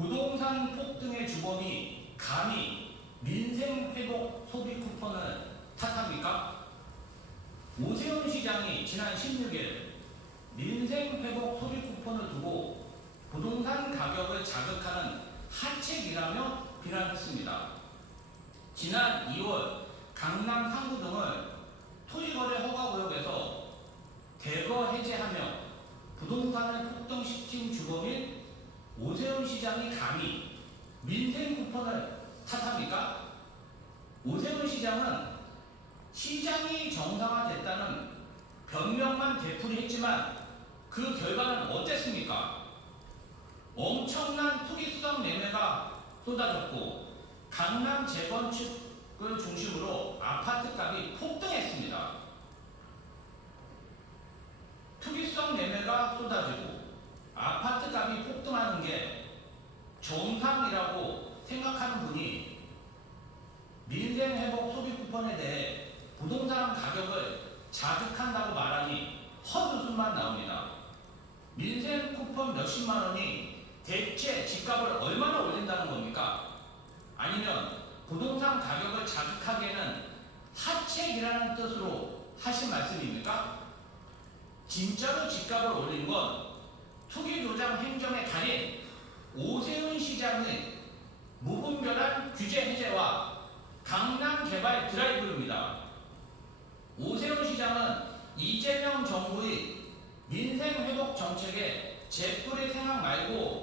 부동산 폭등의 주범이 감히 민생 회복 소비 쿠폰을 탓합니까? 오세훈 시장이 지난 16일 민생 회복 소비 쿠폰을 두고 부동산 가격을 자극하는 하책이라며 비난했습니다. 지난 2월 강남 상구 등을 토지거래 허가구역에서 대거 해제하며 부동산을 폭등시킨 오세훈 시장이 감히 민생 쿠폰을 탓합니까? 오세훈 시장은 시장이 정상화됐다는 변명만 되풀이했지만 그 결과는 어땠습니까? 엄청난 투기성 매매가 쏟아졌고 강남 재건축을 중심으로 아파트 값이 폭등했습니다. 투기성 매매가 쏟아지고 아파트 값이 폭등하는 게 정상이라고 생각하는 분이 민생 회복 소비 쿠폰에 대해 부동산 가격을 자극한다고 말하니 헛웃음만 나옵니다. 민생 쿠폰 몇십만 원이 대체 집값을 얼마나 올린다는 겁니까? 아니면 부동산 가격을 자극하기에는 하책이라는 뜻으로 하신 말씀입니까? 진짜로 집값을 올린 건 투기조장 행정의 달인 시장의 무분별한 규제 해제와 강남 개발 드라이브입니다. 오세훈 시장은 이재명 정부의 민생 회복 정책에 재뿌리 생각 말고